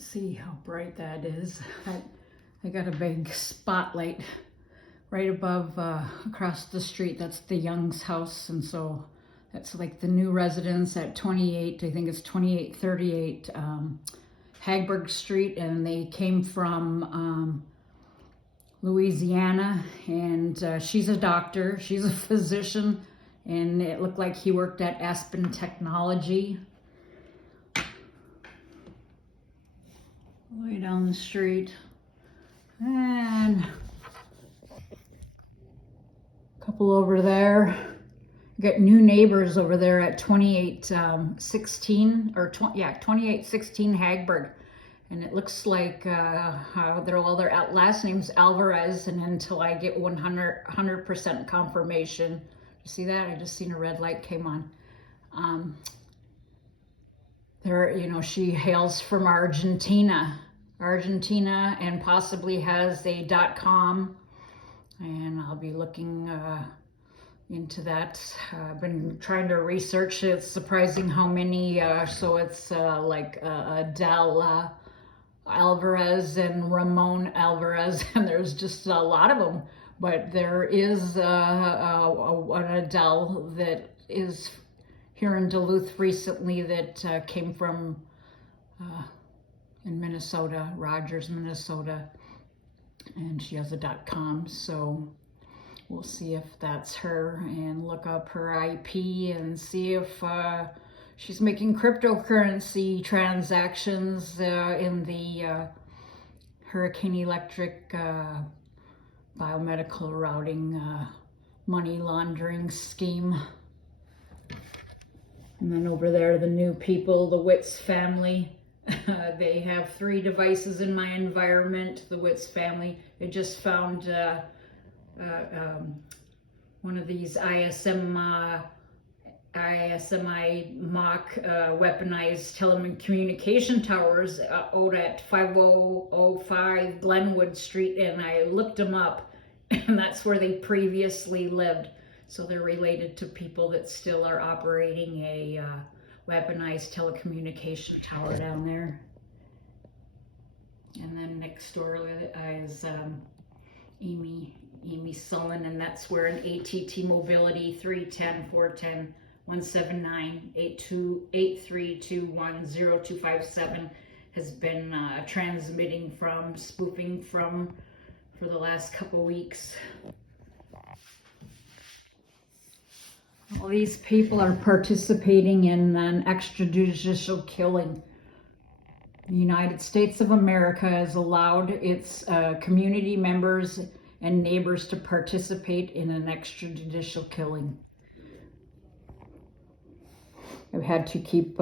Let's see how bright that is. I got a big spotlight right above, across the street. That's the Young's house, and so that's like the new residence at 28, I think it's 2838 Hagberg Street, and they came from Louisiana, and she's a doctor, she's a physician, and it looked like he worked at Aspen Technology. Way down the street, and a couple over there. Got new neighbors over there at 2816 or 2816 Hagberg, and it looks like how all their last names Alvarez, and until I get 100% confirmation. You see that? I just seen a red light came on. There, you know, she hails from Argentina, and possibly has a .com, and I'll be looking into that. I've been trying to research it. It's surprising how many, so it's like Adele Alvarez and Ramon Alvarez, and there's just a lot of them, but there is an Adele that is here in Duluth recently that came from in Minnesota, Rogers, Minnesota, and she has a .com, so we'll see if that's her and look up her IP and see if she's making cryptocurrency transactions in the Hurricane Electric biomedical routing money laundering scheme. And then over there, the new people, the Witts family. They have 3 devices in my environment, the Witts family. They just found one of these ISMI mock weaponized telecommunication towers out at 5005 Glenwood Street, and I looked them up, and that's where they previously lived. So they're related to people that still are operating a weaponized telecommunication tower down there. And then next door is Amy Sullen, and that's where an ATT Mobility 310-410-179-8321-0257 has been transmitting from, spoofing from for the last couple weeks. All these people are participating in an extrajudicial killing. The United States of America has allowed its community members and neighbors to participate in an extrajudicial killing. I've had to keep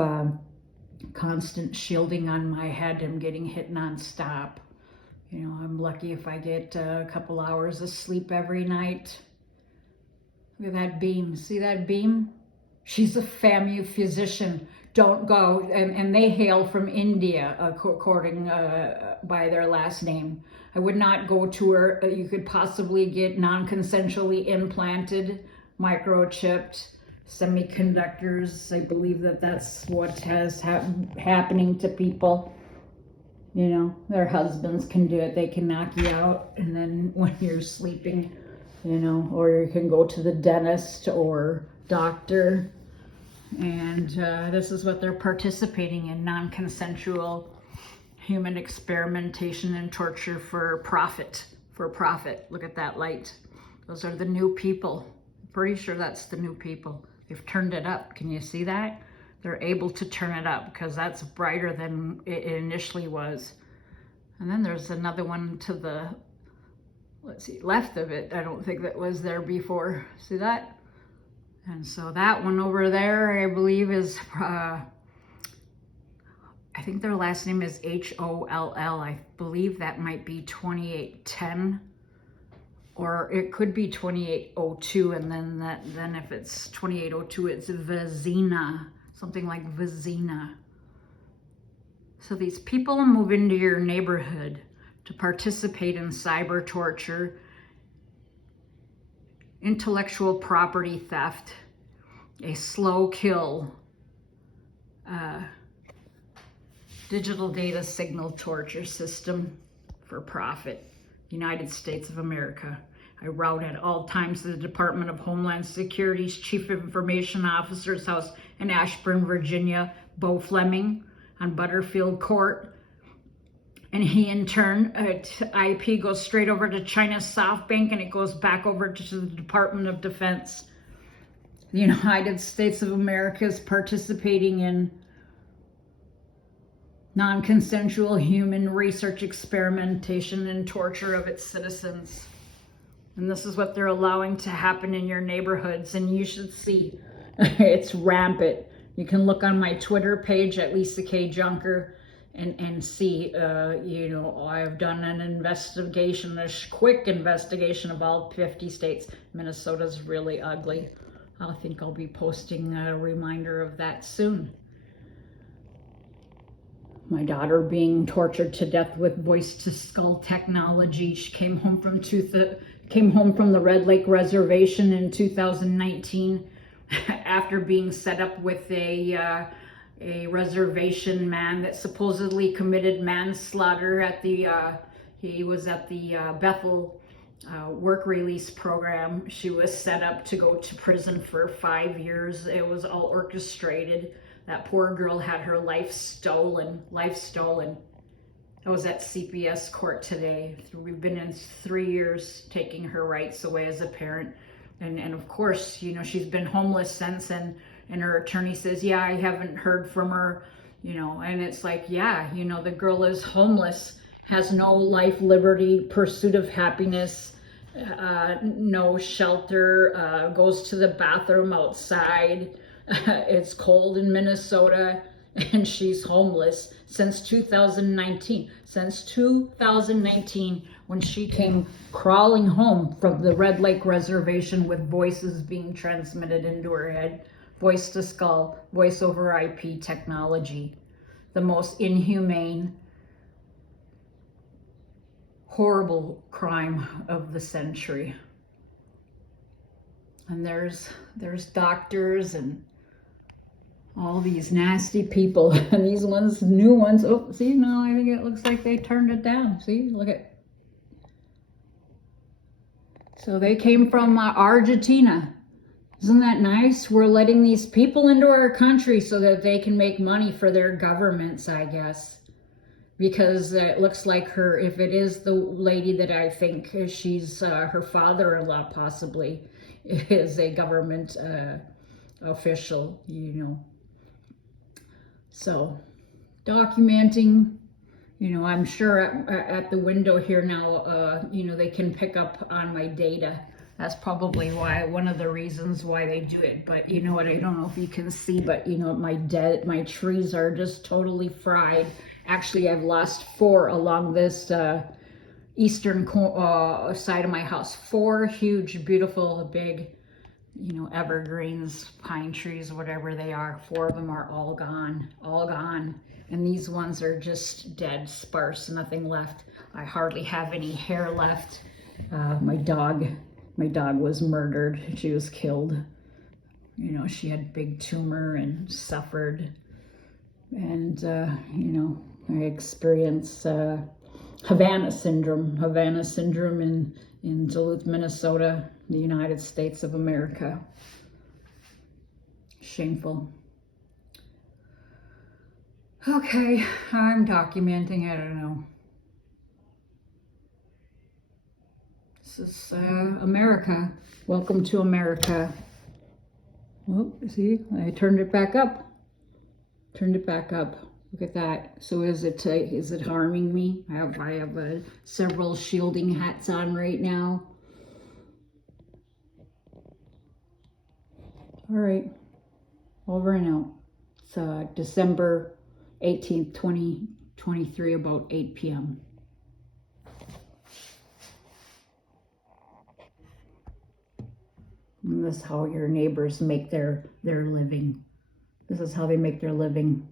constant shielding on my head. I'm getting hit nonstop. You know, I'm lucky if I get a couple hours of sleep every night. Look at that beam. See that beam? She's a FAMU physician. Don't go. And they hail from India, according by their last name. I would not go to her. You could possibly get non-consensually implanted, microchipped semiconductors. I believe that that's what has happening to people. You know, their husbands can do it. They can knock you out, and then when you're sleeping, you know, or you can go to the dentist or doctor, and this is what they're participating in: non-consensual human experimentation and torture for profit. Look at that light. Those are the new people. I'm pretty sure that's the new people. They've turned it up. Can you see that? They're able to turn it up because that's brighter than it initially was. And then there's another one to the, let's see, left of it. I don't think that was there before. See that? And so that one over there, I believe, is, I think their last name is HOLL. I believe that might be 2810, or it could be 2802. And then if it's 2802, it's Vizina, something like Vizina. So these people move into your neighborhood to participate in cyber torture, intellectual property theft, a slow kill, Digital data signal torture system for profit. United States of America. I route at all times to the Department of Homeland Security's Chief Information Officer's house in Ashburn, Virginia, Bo Fleming on Butterfield Court. And he in turn, IP goes straight over to China's SoftBank, and it goes back over to the Department of Defense. The United States of America is participating in non-consensual human research, experimentation, and torture of its citizens. And this is what they're allowing to happen in your neighborhoods. And you should see, it's rampant. You can look on my Twitter page at Lisa K. Junker and see, I've done an investigation, a quick investigation of all 50 states. Minnesota's really ugly. I think I'll be posting a reminder of that soon. My daughter being tortured to death with voice-to-skull technology. She came home from the Red Lake Reservation in 2019 after being set up with a reservation man that supposedly committed manslaughter at he was at the Bethel work release program. She was set up to go to prison for 5 years. It was all orchestrated. That poor girl had her life stolen. I was at CPS court today. We've been in 3 years taking her rights away as a parent. And of course, she's been homeless since, and her attorney says, yeah, I haven't heard from her, and it's like, yeah, the girl is homeless, has no life, liberty, pursuit of happiness, no shelter, goes to the bathroom outside. It's cold in Minnesota, and she's homeless since 2019. Since 2019, when she came crawling home from the Red Lake Reservation with voices being transmitted into her head, voice to skull, voice over IP technology, the most inhumane, horrible crime of the century. And there's doctors and all these nasty people, and these ones, new ones. Oh, see, now I think it looks like they turned it down. See, look at. So they came from Argentina. Isn't that nice? We're letting these people into our country so that they can make money for their governments, I guess. Because it looks like if it is the lady that I think she's her father-in-law possibly is a government official, So, documenting, I'm sure at the window here now, they can pick up on my data. That's probably one of the reasons why they do it. But you know what, I don't know if you can see, but my trees are just totally fried. Actually, I've lost 4 along this eastern side of my house. 4 huge, beautiful, big, evergreens, pine trees, whatever they are. 4 of them are all gone. And these ones are just dead, sparse, nothing left. I hardly have any hair left. My dog was murdered. She was killed. She had big tumor and suffered. And, I experienced Havana Syndrome in Duluth, Minnesota, the United States of America. Shameful. Okay, I'm documenting, I don't know. This is America. Welcome to America. Oh, see, I turned it back up. Look at that. So is it harming me? I have several shielding hats on right now. All right, over and out. It's December 18th, 2023, about 8 p.m. And this is how your neighbors make their living. This is how they make their living.